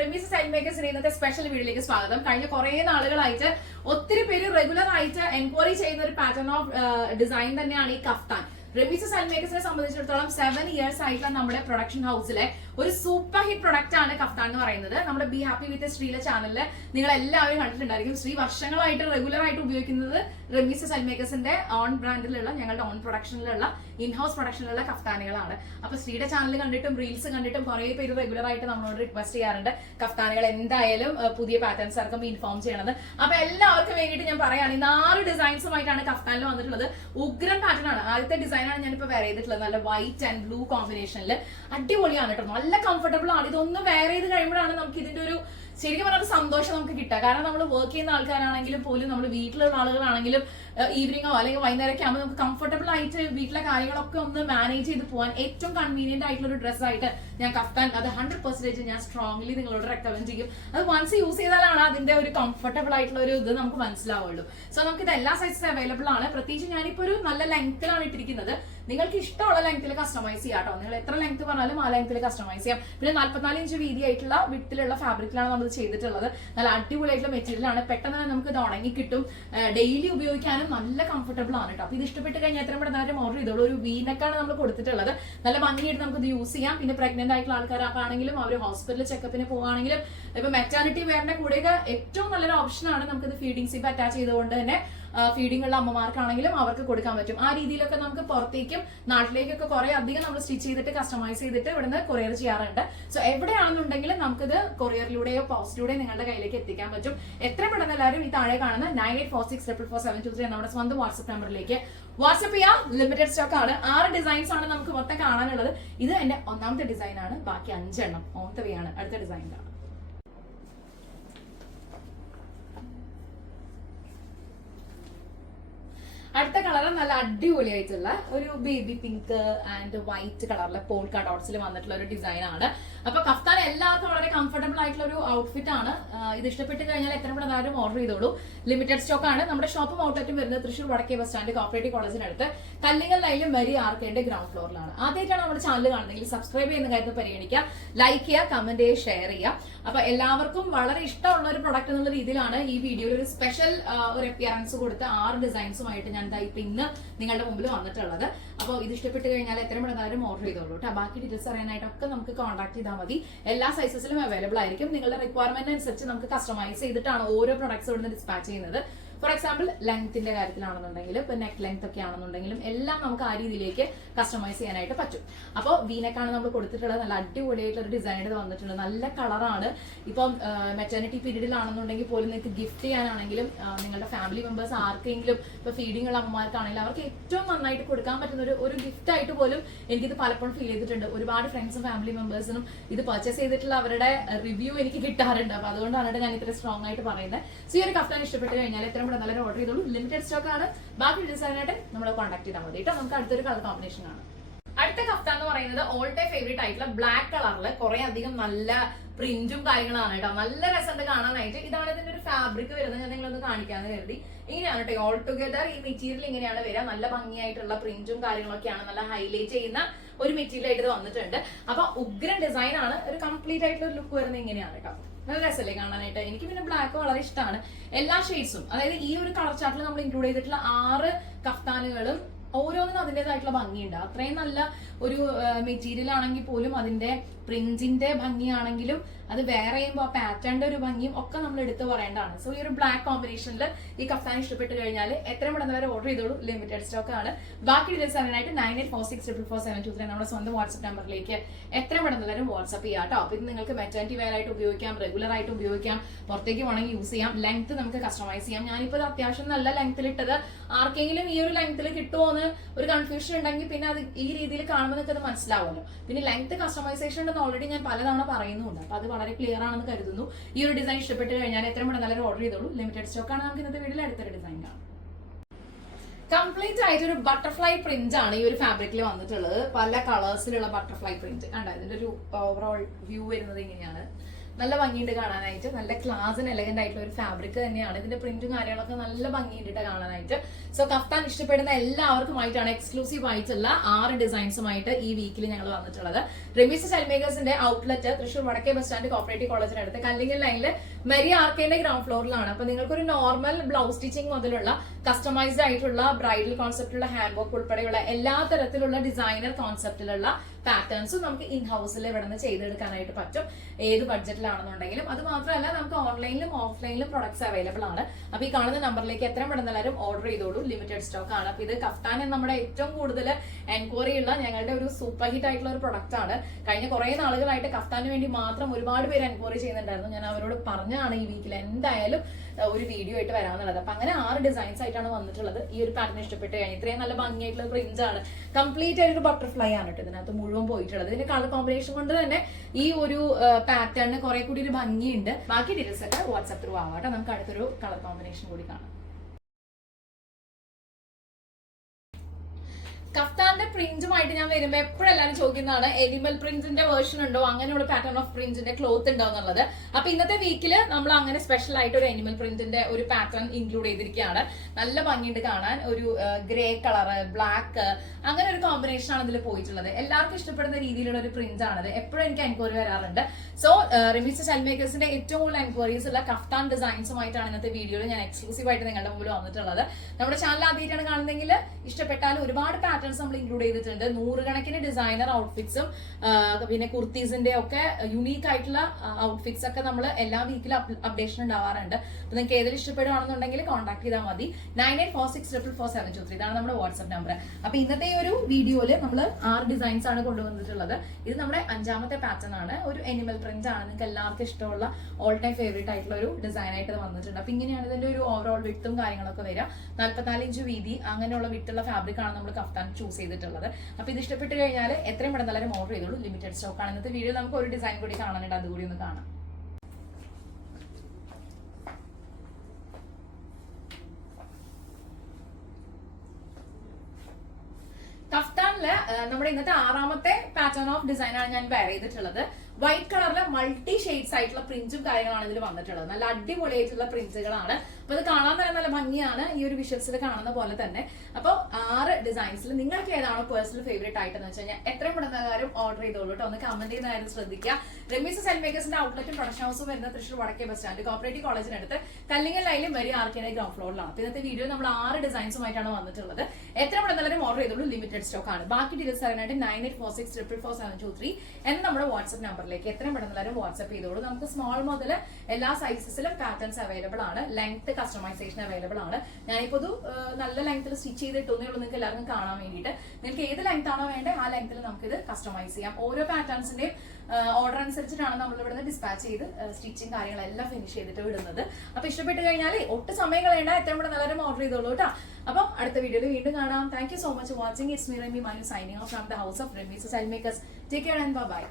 Remees style മേക്കേഴ്സിന്റെ ഇന്നത്തെ special വീഡിയോയിലേക്ക് സ്വാഗതം. കഴിഞ്ഞ കുറെ നാളുകളായിട്ട് ഒത്തിരി പേര് റെഗുലർ ആയിട്ട് എൻക്വയറി ചെയ്യുന്ന ഒരു പാറ്റേൺ ഓഫ് ഡിസൈൻ തന്നെയാണ് ഈ കഫ്താൻ. റെമീസ് സ്റ്റൈൽ മേക്കേഴ്സിനെ സംബന്ധിച്ചിടത്തോളം 7 years ആയിട്ടുള്ള നമ്മുടെ പ്രൊഡക്ഷൻ ഹൗസിലെ ഒരു സൂപ്പർ ഹിറ്റ് പ്രൊഡക്റ്റ് ആണ് കഫ്താൻ എന്ന് പറയുന്നത്. നമ്മുടെ ബി ഹാപ്പി വിത്ത് ശ്രീയുടെ ചാനലിൽ നിങ്ങൾ എല്ലാവരും കണ്ടിട്ടുണ്ടായിരിക്കും. ശ്രീ വർഷങ്ങളായിട്ട് റെഗുലർ ആയിട്ട് ഉപയോഗിക്കുന്നത് റെമീസ് സ്റ്റൈൽ മേക്കേഴ്സിന്റെ ഓൺ ബ്രാൻഡിലുള്ള ഞങ്ങളുടെ ഓൺ പ്രൊഡക്ഷനിലുള്ള ഇൻഹൗസ് പ്രൊഡക്ഷനിലുള്ള കഫ്താനുകളാണ്. അപ്പൊ ശ്രീയുടെ ചാനൽ കണ്ടിട്ടും റീൽസ് കണ്ടിട്ടും കുറെ പേര് റെഗുലർ ആയിട്ട് നമ്മളോട് റിക്വസ്റ്റ് ചെയ്യാറുണ്ട് കഫ്താനുകൾ എന്തായാലും പുതിയ പാറ്റേൺസ് ഇറക്കുമ്പോൾ ഇൻഫോം ചെയ്യണത്. അപ്പൊ എല്ലാവർക്കും വേണ്ടിയിട്ട് ഞാൻ പറയാണ്, ഇന്ന് 6 ഡിസൈൻസുമായിട്ടാണ് കഫ്താനിൽ വന്നിട്ടുള്ളത്. ഉഗ്രൻ പാറ്റേൺ ആണ്. ആദ്യത്തെ ഡിസൈനാണ് ഞാനിപ്പോ വെയർ ചെയ്തിട്ടുള്ളത്. നല്ല വൈറ്റ് ആൻഡ് ബ്ലൂ കോമ്പിനേഷനിൽ അടിപൊളിയാണ് കേട്ടോ, നല്ല കംഫർട്ടബിൾ ആണ്. ഇതൊന്ന് വെയർ ചെയ്ത് കഴിയുമ്പോഴാണ് നമുക്ക് ഇതിന്റെ ഒരു ശരിക്കും പറഞ്ഞ സന്തോഷം നമുക്ക് കിട്ടുക. കാരണം നമ്മൾ വർക്ക് ചെയ്യുന്ന ആൾക്കാരാണെങ്കിലും പോലും നമ്മൾ വീട്ടിലുള്ള ആളുകളാണെങ്കിലും ഈവനിങ്ങോ അല്ലെങ്കിൽ വൈകുന്നേരമൊക്കെ ആകുമ്പോൾ നമുക്ക് കംഫർട്ടബിൾ ആയിട്ട് വീട്ടിലെ കാര്യങ്ങളൊക്കെ ഒന്ന് മാനേജ് ചെയ്ത് പോകാൻ ഏറ്റവും കൺവീനിയന്റ് ആയിട്ടുള്ള ഒരു ഡ്രസ്സായിട്ട് ഞാൻ കഫ്താൻ അത് 100% ഞാൻ സ്ട്രോങ്ലി നിങ്ങളോട് റെക്കമെൻഡ് ചെയ്യും. അത് വൺസ് യൂസ് ചെയ്താലാണ് അതിന്റെ ഒരു കംഫർട്ടബിൾ ആയിട്ടുള്ള ഒരു ഇത് നമുക്ക് മനസ്സിലാവുള്ളൂ. സോ നമുക്ക് ഇത് എല്ലാ സൈസസും അവൈലബിൾ ആണ്. പ്രത്യേകിച്ച് ഞാനിപ്പോ ഒരു നല്ല ലെങ്ത്തിലാണ് ഇട്ടിരിക്കുന്നത്. നിങ്ങൾക്ക് ഇഷ്ടമുള്ള ലെങ്ത്തിൽ കസ്റ്റമൈസ് ചെയ്യാം കേട്ടോ. നിങ്ങൾ എത്ര ലെങ്ത് പറഞ്ഞാലും ആ ലെങ്ത്തിൽ കസ്റ്റമൈസ് ചെയ്യാം. പിന്നെ 44 ഇഞ്ച് വീതി ആയിട്ടുള്ള വിട്ടിലുള്ള ഫാബ്രിക്കിലാണ് നമ്മൾ ചെയ്തിട്ടുള്ളത്. നല്ല അടിപൊളിയായിട്ടുള്ള മെറ്റീരിയൽ ആണ്. പെട്ടെന്ന് തന്നെ നമുക്ക് ഇത് ഉണങ്ങി കിട്ടും. ഡെയിലി ഉപയോഗിക്കാനും നല്ല കംഫർട്ടബിൾ ആണ് കേട്ടോ. അപ്പൊ ഇത് ഇഷ്ടപ്പെട്ട് കഴിഞ്ഞാൽ എത്രയും പെട്ടെന്ന് ഓർഡർ ചെയ്തോളൂ. ഒരു വീനക്കാണ് നമ്മൾ കൊടുത്തിട്ടുള്ളത്. നല്ല ഭംഗിയായിട്ട് നമുക്ക് ഇത് യൂസ് ചെയ്യാം. പിന്നെ പ്രഗ്നന്റ് ആയിട്ടുള്ള ആൾക്കാരാണെങ്കിലും അവർ ഹോസ്പിറ്റലിൽ ചെക്കപ്പിന് പോവുകയാണെങ്കിലും ഇപ്പൊ മെറ്റേണിറ്റി വെയറിന്റെ കൂടെയൊക്കെ ഏറ്റവും നല്ലൊരു ഓപ്ഷനാണ്. നമുക്കിത് ഫീഡിംഗ് സിപ്പ് അറ്റാച്ച് ചെയ്തുകൊണ്ട് തന്നെ ഫീഡിംഗ് ഉള്ള അമ്മമാർക്കാണെങ്കിലും അവർക്ക് കൊടുക്കാൻ പറ്റും. ആ രീതിയിലൊക്കെ നമുക്ക് പുറത്തേക്കും നാട്ടിലേക്കൊക്കെ കുറെ അധികം നമ്മൾ സ്റ്റിച്ച് ചെയ്തിട്ട് കസ്റ്റമൈസ് ചെയ്തിട്ട് ഇവിടുന്ന് കൊറിയർ ചെയ്യാറുണ്ട്. സോ എവിടെയാണെന്നുണ്ടെങ്കിലും നമുക്കിത് കൊറിയറിലൂടെയോ പോസ്റ്റിലൂടെയോ നിങ്ങളുടെ കയ്യിലേക്ക് എത്തിക്കാൻ പറ്റും. എത്ര പെട്ടെന്ന് എല്ലാവരും ഈ താഴെ കാണുന്ന 9846444723 നമ്മുടെ സ്വന്തം വാട്സ്ആപ്പ് നമ്പറിലേക്ക് വാട്സ്ആപ്പ് ചെയ്യാം. ലിമിറ്റഡ് സ്റ്റോക്ക് ആണ്. 6 ഡിസൈൻസ് ആണ് നമുക്ക് മൊത്തം കാണാനുള്ളത്. ഇത് എന്റെ ഒന്നാമത്തെ ഡിസൈൻ ആണ്. ബാക്കി 5 എണ്ണം ഓൺ ദ വേ ആണ്. അടുത്ത ഡിസൈനിലാണ്. അടുത്ത കളർ നല്ല അടിപൊളിയായിട്ടുള്ള ഒരു ബേബി പിങ്ക് ആൻഡ് വൈറ്റ് കളറിലെ പോൾക്ക ഡോട്ട്സിൽ വന്നിട്ടുള്ള ഒരു ഡിസൈൻ ആണ്. അപ്പൊ കഫ്താൻ എല്ലാവർക്കും വളരെ കംഫർട്ടബിൾ ആയിട്ടുള്ള ഒരു ഔട്ട്ഫിറ്റ് ആണ്. ഇത് ഇഷ്ടപ്പെട്ട് കഴിഞ്ഞാൽ എത്ര പെട്ടെന്ന് ഓർഡർ ചെയ്തോളൂ. ലിമിറ്റഡ് സ്റ്റോക്ക് ആണ്. നമ്മുടെ ഷോപ്പും ഔട്ട്ലെറ്റും വരുന്നത് തൃശ്ശൂർ വടക്കേ ബസ് സ്റ്റാൻഡ് കോപ്പറേറ്റീവ് കോളേജിനടുത്ത് കല്ലിങ്ങൽ ലൈനിലും വരി ആർക്കേന്റെ ഗ്രൗണ്ട് ഫ്ലോറിലാണ്. ആദ്യമായിട്ടാണ് നമ്മുടെ ചാനൽ കാണുന്നതെങ്കിൽ സബ്സ്ക്രൈബ് ചെയ്യുന്ന കാര്യത്തിൽ പരിഗണിക്കുക, ലൈക്ക് ചെയ്യുക, കമന്റ് ചെയ്യുക, ഷെയർ ചെയ്യുക. അപ്പൊ എല്ലാവർക്കും വളരെ ഇഷ്ടമുള്ള ഒരു പ്രൊഡക്റ്റ് എന്നുള്ള രീതിയിലാണ് ഈ വീഡിയോയിൽ ഒരു സ്പെഷ്യൽ ഒരു അപ്പിയറൻസ് കൊടുത്ത് 6 ഡിസൈൻസുമായിട്ട് ഞാൻ ഇപ്പൊ ഇന്ന് നിങ്ങളുടെ മുമ്പിൽ വന്നിട്ടുള്ളത്. അപ്പോൾ ഇത് ഇഷ്ടപ്പെട്ട് കഴിഞ്ഞാൽ എത്രയും പെട്ടെന്ന് ഓർഡർ ചെയ്തോളൂ കേട്ടോ. ബാക്കി ഡീറ്റെയിൽസ് അറിയാനായിട്ടൊക്കെ നമുക്ക് കോൺടാക്ട് ചെയ്താൽ മതി. എല്ലാ സൈസസിലും അവൈലബിൾ ആയിരിക്കും. നിങ്ങളുടെ റിക്വയർമെന്റ് അനുസരിച്ച് നമുക്ക് കസ്റ്റമൈസ് ചെയ്തിട്ടാണ് ഓരോ പ്രൊഡക്ട്സ് ഇവിടുന്ന് ഡിസ്പാച്ച് ചെയ്യുന്നത്. ഫോർ എക്സാമ്പിൾ ലെങ്ത്തിന്റെ കാര്യത്തിലാണെന്നുണ്ടെങ്കിലും ഇപ്പൊ നെക്ക് ലെങ്ത് ഒക്കെ ആണെന്നുണ്ടെങ്കിലും എല്ലാം നമുക്ക് ആ രീതിയിലേക്ക് കസ്റ്റമൈസ് ചെയ്യാനായിട്ട് പറ്റും. അപ്പോൾ വീനക്കാണ് നമ്മൾ കൊടുത്തിട്ടുള്ളത്. നല്ല അടിപൊളിയായിട്ടുള്ള ഒരു ഡിസൈൻ വന്നിട്ടുണ്ട്. നല്ല കളറാണ്. ഇപ്പം മെറ്റേണിറ്റി പീരീഡിലാണെന്നുണ്ടെങ്കിൽ പോലും നിങ്ങൾക്ക് ഗിഫ്റ്റ് ചെയ്യാനാണെങ്കിലും നിങ്ങളുടെ ഫാമിലി മെമ്പേഴ്സ് ആർക്കെങ്കിലും ഇപ്പൊ ഫീഡിംഗ് ഉള്ള അമ്മമാർക്കാണെങ്കിലും അവർക്ക് ഏറ്റവും നന്നായിട്ട് കൊടുക്കാൻ പറ്റുന്ന ഒരു ഗിഫ്റ്റ് ആയിട്ട് പോലും എനിക്കിത് പലപ്പോഴും ഫീൽ ചെയ്തിട്ടുണ്ട്. ഒരുപാട് ഫ്രണ്ട്സും ഫാമിലി മെമ്പേഴ്സിനും ഇത് പർച്ചേസ് ചെയ്തിട്ടുള്ള അവരുടെ റിവ്യൂ എനിക്ക് കിട്ടാറുണ്ട്. അപ്പൊ അതുകൊണ്ടാണ് ഞാൻ ഇത്ര സ്ട്രോങ് ആയിട്ട് പറയുന്നത്. സോ ഈ ഒരു കഫ്താൻ ഇഷ്ടപ്പെട്ട് കഴിഞ്ഞാൽ എത്ര നല്ല ഓർഡർ ചെയ്തോളൂ. ലിമിറ്റഡ് സ്റ്റോക്ക് ആണ്. ബാക്കി ഡിസൈനായിട്ട് നമ്മൾ കോൺടാക്ട് ചെയ്താൽ മതി കേട്ടോ. നമുക്ക് അടുത്തൊരു കളർ കോമ്പിനേഷൻ ആണ്. അടുത്ത കഫ്താൻ എന്ന് പറയുന്നത് ഓൾ ടൈം ഫേവറേറ്റ് ആയിട്ടുള്ള ബ്ലാക്ക് കളറിൽ കുറെ അധികം നല്ല പ്രിന്റും കാര്യങ്ങളാണ് കേട്ടോ. നല്ല രസമുണ്ട് കാണാനായിട്ട്. ഇതാണ് ഇതിന്റെ ഒരു ഫാബ്രിക് വരുന്നത്. ഞാൻ നിങ്ങളൊന്ന് കാണിക്കാന്ന് കരുതി. ഇങ്ങനെയാണ് കേട്ടോ ഓൾ ടുഗദർ ഈ മെറ്റീരിയൽ ഇങ്ങനെയാണ് വരിക. നല്ല ഭംഗിയായിട്ടുള്ള പ്രിന്റും കാര്യങ്ങളൊക്കെയാണ്. നല്ല ഹൈലൈറ്റ് ചെയ്യുന്ന ഒരു മെറ്റീരിയൽ ആയിട്ട് ഇത് വന്നിട്ടുണ്ട്. അപ്പൊ ഉഗ്രൻ ഡിസൈൻ ആണ്. ഒരു കംപ്ലീറ്റ് ആയിട്ടുള്ള ഒരു ലുക്ക് വരുന്നത് ഇങ്ങനെയാണ് കേട്ടോ. നല്ല രസമല്ലേ കാണാനായിട്ട്. എനിക്ക് പിന്നെ ബ്ലാക്ക് വളരെ ഇഷ്ടമാണ്. എല്ലാ ഷെയ്ഡ്സും, അതായത് ഈ ഒരു കളർ ചാർട്ടിൽ നമ്മൾ ഇൻക്ലൂഡ് ചെയ്തിട്ടുള്ള 6 കഫ്താനുകളും ഓരോന്നിനും അതിൻ്റെതായിട്ടുള്ള ഭംഗിയുണ്ട്. അത്രയും നല്ല ഒരു മെറ്റീരിയൽ ആണെങ്കിൽ പോലും അതിന്റെ പ്രിന്റിന്റെ ഭംഗിയാണെങ്കിലും അത് വേറെ ചെയ്യുമ്പോൾ ആ പാറ്റേണിന്റെ ഒരു ഭംഗിയും ഒക്കെ നമ്മൾ എടുത്ത് പറയേണ്ടതാണ്. സോ ഈ ഒരു ബ്ലാക്ക് കോമ്പിനേഷനിൽ ഈ കഫ്താൻ ഇഷ്ടപ്പെട്ട് കഴിഞ്ഞാൽ എത്രയും പെട്ടെന്ന് ഓർഡർ ചെയ്തോളൂ. ലിമിറ്റഡ് സ്റ്റോക്ക് ആണ്. ബാക്കി ഡീറ്റെയിൽസ് അറിയാനായിട്ട് 9846444723 നമ്മുടെ സ്വന്തം വാട്സ്ആപ്പ് നമ്പറിലേക്ക് എത്രയും പെട്ടെന്ന് വാട്സ്ആപ്പ് ചെയ്യാം കേട്ടോ. അപ്പൊ ഇത് നിങ്ങൾക്ക് മെറ്റേണിറ്റി വെയർ ആയിട്ട് ഉപയോഗിക്കാം, റെഗുലർ ആയിട്ട് ഉപയോഗിക്കാം, പുറത്തേക്ക് വേണമെങ്കിൽ യൂസ് ചെയ്യാം. ലെങ്ത് നമുക്ക് കസ്റ്റമൈസ് ചെയ്യാം. ഞാനിപ്പോൾ അത്യാവശ്യം നല്ല ലെങ്ത്തിൽ ഇട്ടത് ആർക്കെങ്കിലും ഈ ഒരു ലെങ്ത്തിൽ കിട്ടുമോ എന്ന് ഒരു കൺഫ്യൂഷൻ ഉണ്ടെങ്കിൽ പിന്നെ അത് ഈ രീതിയിൽ കാണുമ്പോൾ നിങ്ങൾക്ക് അത് മനസ്സിലാവുമല്ലോ. പിന്നെ ലെങ്ത് കസ്റ്റമൈസേഷൻ ഉണ്ടെന്ന് ഓൾറെഡി ഞാൻ പലതവണ പറയുന്നുണ്ട്. അപ്പൊ അത് വളരെ ക്ലിയർ ആണെന്ന് കരുതുന്നു. ഈ ഒരു ഡിസൈൻ ഇഷ്ടപ്പെട്ട് കഴിഞ്ഞാൽ എത്രയും പെട്ടെന്ന് ഓർഡർ ചെയ്തോളൂ. ലിമിറ്റഡ് സ്റ്റോക്ക് ആണ്. നമുക്ക് ഇന്നത്തെ വീഡിയോയിൽ അടുത്തൊരു ഡിസൈൻ കാണാം. കംപ്ലീറ്റ് ആയിട്ട് ഒരു ബട്ടർഫ്ലൈ പ്രിന്റ് ആണ് ഈ ഒരു ഫാബ്രിക്കിൽ വന്നിട്ടുള്ളത്. പല കളേഴ്സിലുള്ള ബട്ടർഫ്ലൈ പ്രിന്റ് കണ്ടോ. ഇതിന്റെ ഒരു ഓവറോൾ വ്യൂ വരുന്നത് ഇങ്ങനെയാണ്. നല്ല ഭംഗിയുണ്ട് കാണാനായിട്ട്. നല്ല ക്ലാസ് ആൻഡ് എലഗന്റ് ആയിട്ടുള്ള ഒരു ഫാബ്രിക് തന്നെയാണ്. ഇതിന്റെ പ്രിന്റും കാര്യങ്ങളൊക്കെ നല്ല ഭംഗിയുണ്ട് കാണാനായിട്ട്. സോ കഫ്താൻ ഇഷ്ടപ്പെടുന്ന എല്ലാവർക്കുമായിട്ടാണ് എക്സ്ക്ലൂസീവ് ആയിട്ടുള്ള 6 ഡിസൈൻസുമായിട്ട് ഈ വീക്കിൽ ഞങ്ങൾ വന്നിട്ടുള്ളത്. റെമീസ് സ്റ്റൈൽ മേക്കേഴ്സിന്റെ ഔട്ട്ലെറ്റ് തൃശ്ശൂർ വടക്കേ ബസ് സ്റ്റാൻഡ് കോപ്പറേറ്റീവ് കോളേജിനടുത്ത് കല്ലിങ്ങൽ ലൈനിൽ മെരി ആർക്കേന്റെ ഗ്രൗണ്ട് ഫ്ലോറിലാണ്. അപ്പൊ നിങ്ങൾക്ക് ഒരു നോർമൽ ബ്ലൗസ് സ്റ്റിച്ചിങ് മുതലുള്ള കസ്റ്റമൈസ്ഡ് ആയിട്ടുള്ള ബ്രൈഡൽ കോൺസെപ്റ്റുള്ള ഹാൻഡ് വർക്ക് ഉൾപ്പെടെയുള്ള എല്ലാ തരത്തിലുള്ള ഡിസൈനർ കോൺസെപ്റ്റിലുള്ള പാറ്റേൺസും നമുക്ക് ഇൻ ഹൗസിൽ ഇവിടെ നിന്ന് ചെയ്തെടുക്കാനായിട്ട് പറ്റും, ഏത് ബഡ്ജറ്റിലാണെന്നുണ്ടെങ്കിലും. അത് മാത്രമല്ല നമുക്ക് ഓൺലൈനിലും ഓഫ്ലൈനിലും പ്രൊഡക്ട്സ് അവൈലബിൾ ആണ്. അപ്പൊ ഈ കാണുന്ന നമ്പറിലേക്ക് എത്രയും പെട്ടെന്ന് എല്ലാവരും ഓർഡർ ചെയ്തോളൂ. ലിമിറ്റഡ് സ്റ്റോക്ക് ആണ്. അപ്പൊ ഇത് കഫ്താൻ നമ്മുടെ ഏറ്റവും കൂടുതൽ എൻക്വയറി ഉള്ള ഞങ്ങളുടെ ഒരു സൂപ്പർ ഹിറ്റ് ആയിട്ടുള്ള ഒരു പ്രൊഡക്റ്റ് ആണ്. കഴിഞ്ഞ കുറെ നാളുകളായിട്ട് കഫ്താന് വേണ്ടി മാത്രം ഒരുപാട് പേര് എൻക്വയറി ചെയ്യുന്നുണ്ടായിരുന്നു. ഞാൻ അവരോട് പറഞ്ഞാണ് ഈ വീക്കിൽ എന്തായാലും ഒരു വീഡിയോ ആയിട്ട് വരാന്നുള്ളത്. അപ്പൊ അങ്ങനെ 6 ഡിസൈൻസ് ആയിട്ടാണ് വന്നിട്ടുള്ളത്. ഈ ഒരു പാറ്റേൺ ഇഷ്ടപ്പെട്ട് കഴിഞ്ഞാൽ ഇത്രയും നല്ല ഭംഗിയായിട്ടുള്ള പ്രിന്റ് ആണ്. കംപ്ലീറ്റ് ആയിട്ട് ബട്ടർഫ്ലൈ ആണ് കേട്ടോ ഇതിനകത്ത് മുഴുവൻ പോയിട്ടുള്ളത്. ഇതിന്റെ കളർ കോമ്പിനേഷൻ കൊണ്ട് തന്നെ ഈ ഒരു പാറ്റേണിന് കുറെ കൂടി ഒരു ഭംഗിയുണ്ട്. ബാക്കി ഡീറ്റെയിൽസ് ഒക്കെ വാട്സ്ആപ്പ് ത്രൂ ആവാട്ടെ. നമുക്ക് അടുത്തൊരു കളർ കോമ്പിനേഷൻ കൂടി കാണാം. കഫ്താന്റെ പ്രിന്റുമായിട്ട് ഞാൻ വരുമ്പോ എപ്പോഴും എല്ലാവരും ചോദിക്കുന്നതാണ് എനിമൽ പ്രിന്റിന്റെ വേർഷൻ ഉണ്ടോ, അങ്ങനെയുള്ള പാറ്റേൺ ഓഫ് പ്രിന്റിന്റെ ക്ലോത്ത് ഉണ്ടോ എന്നുള്ളത്. അപ്പൊ ഇന്നത്തെ വീക്കില് നമ്മൾ അങ്ങനെ സ്പെഷ്യൽ ആയിട്ട് ഒരു എനിമൽ പ്രിന്റിന്റെ ഒരു പാറ്റേൺ ഇൻക്ലൂഡ് ചെയ്തിരിക്കുകയാണ്. നല്ല ഭംഗിയുണ്ട് കാണാൻ. ഒരു ഗ്രേ കളർ, ബ്ലാക്ക്, അങ്ങനെ ഒരു കോമ്പിനേഷൻ ആണ് ഇതിൽ പോയിട്ടുള്ളത്. എല്ലാവർക്കും ഇഷ്ടപ്പെടുന്ന രീതിയിലുള്ള ഒരു പ്രിന്റ് ആണത്. എപ്പോഴും എനിക്ക് എൻക്വയറി വരാറുണ്ട്. സോ റെമീസ് സ്റ്റൈൽ മേക്കേഴ്സിന്റെ ഏറ്റവും കൂടുതൽ എൻക്വയറീസ് ഉള്ള കഫ്താൻ ഡിസൈൻസുമായിട്ടാണ് ഇന്നത്തെ വീഡിയോയിൽ ഞാൻ എക്സ്ക്ലൂസീവ് ആയിട്ട് നിങ്ങളുടെ മുമ്പിൽ വന്നിട്ടുള്ളത്. നമ്മുടെ ചാനൽ ആദ്യമായിട്ടാണ് കാണുന്നതെങ്കിൽ ഇഷ്ടപ്പെട്ടാൽ ഒരുപാട് പാറ്റേൺസ് നമ്മൾ ഇൻക്ലൂഡ് ചെയ്തിട്ടുണ്ട്. 100 കണക്കിന് ഡിസൈനർ ഔട്ട്ഫിറ്റ്സും പിന്നെ കുർത്തീസിന്റെ ഒക്കെ യുണീക്ക് ആയിട്ടുള്ള ഔട്ട്ഫിറ്റ്സ് ഒക്കെ നമ്മൾ എല്ലാ വീക്കിലും അപ്ഡേഷൻ ഉണ്ടാവാറുണ്ട്. അപ്പൊ നിങ്ങൾക്ക് ഏതിൽ ഇഷ്ടപ്പെടുകയാണെന്നുണ്ടെങ്കിൽ കോൺടാക്ട് ചെയ്താൽ മതി. 9846444723 ഇതാണ് നമ്മുടെ വാട്സ്ആപ്പ് നമ്പർ. അപ്പൊ ഇന്നത്തെ ഒരു വീഡിയോയിൽ നമ്മൾ 6 ഡിസൈൻസ് ആണ് കൊണ്ടുവന്നിട്ടുള്ളത്. ഇത് നമ്മുടെ 5ാമത്തെ പാറ്റേൺ ആണ്. ഒരു എനിമൽ പ്രിന്റ് ആണ്. നിങ്ങൾക്ക് എല്ലാവർക്കും ഇഷ്ടമുള്ള ഓൾ ടൈം ഫേവറേറ്റ് ആയിട്ടുള്ള ഒരു ഡിസൈൻ ആയിട്ട് ഇത് വന്നിട്ടുണ്ട്. അപ്പൊ ഇങ്ങനെയാണ് ഇതിന്റെ ഒരു ഓവറോൾ വിട്ടും കാര്യങ്ങളൊക്കെ വരിക. 44 ഇഞ്ച് വീതി അങ്ങനെയുള്ള വിട്ടുള്ള ഫാബ്രിക് ആണ് നമ്മൾ കഫ്താൻ ചൂസ് ചെയ്തിട്ടുള്ളത്. അപ്പൊ ഇത് ഇഷ്ടപ്പെട്ട് കഴിഞ്ഞാൽ എത്രയും പെട്ടെന്ന് എല്ലാവരും ഓർഡർ ചെയ്തോളൂ. ലിമിറ്റഡ് സ്റ്റോക്ക് ആണ്. ഇന്നത്തെ വീഡിയോ നമുക്ക് ഒരു ഡിസൈൻ കൂടി കാണാനുണ്ട്, അതുകൂടി ഒന്ന് കാണാം. കഫ്താനില് നമ്മുടെ ഇന്നത്തെ 6ാമത്തെ പാറ്റേൺ ഓഫ് ഡിസൈൻ ആണ് ഞാൻ വെയർ ചെയ്തിട്ടുള്ളത്. വൈറ്റ് കളറിലെ മൾട്ടി ഷെയ്ഡ്സ് ആയിട്ടുള്ള പ്രിന്റും കാര്യങ്ങളാണ് ഇതിൽ വന്നിട്ടുള്ളത്. നല്ല അടിപൊളിയായിട്ടുള്ള പ്രിന്റുകളാണ്. അപ്പൊ ഇത് കാണാൻ തന്നെ നല്ല ഭംഗിയാണ്, ഈ ഒരു വിഷ്വൽസിൽ കാണുന്ന പോലെ തന്നെ. അപ്പോൾ 6 ഡിസൈൻസിൽ നിങ്ങൾക്ക് ഏതാണോ പേഴ്സണൽ ഫേവറേറ്റ് ആയിട്ടെന്ന് വെച്ച് കഴിഞ്ഞാൽ എത്രയും പെട്ടെന്ന് ഓർഡർ ചെയ്തോളൂ കേട്ടോ. ഒന്ന് കമന്റ് ചെയ്യുന്ന കാര്യം ശ്രദ്ധിക്കുക. റെമീസ് സ്റ്റൈൽ മേക്കേഴ്സിന്റെ ഔട്ട്ലെറ്റും പ്രൊഡക്ഷൻ ഹൗസും വരുന്ന തൃശ്ശൂർ വടക്കേ ബസ് സ്റ്റാൻഡ് കോപ്പറേറ്റീവ് കോളേജിനടുത്ത് കല്ലിങ്ങൽ ലൈനിലും മെരി ആർക്കേന്റെ ഗ്രൗണ്ട് ഫ്ലോറിലാണ്. അപ്പൊ ഇന്നത്തെ വീഡിയോ നമ്മൾ 6 ഡിസൈൻസുമായിട്ടാണ് വന്നിട്ടുള്ളത്. എത്രയും പെട്ടെന്ന് ഓർഡർ ചെയ്തോളൂ. ലിമിറ്റഡ് സ്റ്റോക്ക് ആണ്. ബാക്കി ഡീറ്റെയിൽസ് അറിയാനായിട്ട് 9846444723 എന്ന നമ്മുടെ വാട്സ്ആപ്പ് നമ്പറിലേക്ക് എത്രയും പെട്ടെന്ന് വാട്സ്ആപ്പ് ചെയ്തോളൂ. നമുക്ക് സ്മോൾ മുതൽ എല്ലാ സൈസസിലും പാറ്റേൺസ് അവൈലബിൾ ആണ്. ലെങ്ത് കസ്റ്റമൈസേഷൻ അവൈലബിൾ ആണ്. ഞാനിപ്പോൾ നല്ല ലെങ്ത്തിൽ സ്റ്റിച്ച് ചെയ്തിട്ടുള്ളൂ നിങ്ങൾക്ക് എല്ലാവർക്കും കാണാൻ വേണ്ടിയിട്ട്. നിങ്ങൾക്ക് ഏത് ലെങ്ത് ആണോ വേണ്ടത് ആ ലെങ്ത്തിൽ നമുക്ക് ഇത് കസ്റ്റമൈസ് ചെയ്യാം. ഓരോ പാറ്റേൺസിന്റെയും ഓർഡർ അനുസരിച്ചിട്ടാണ് നമ്മൾ ഇവിടുന്ന് ഡിസ്പാച്ച് ചെയ്ത് സ്റ്റിച്ചിങ് കാര്യങ്ങളെല്ലാം ഫിനിഷ് ചെയ്തിട്ട് വിടുന്നത്. അപ്പൊ ഇഷ്ടപ്പെട്ട് കഴിഞ്ഞാൽ ഒട്ടും സമയം കളയണ്ട, എത്രയും കൂടെ നല്ലവരും ഓർഡർ ചെയ്തോളൂ കേട്ടോ. അപ്പം അടുത്ത വീഡിയോയിൽ വീണ്ടും കാണാം. Thank you so much watching. It's me Remi Manu signing off from the house of Remi's style makers. Take care and by.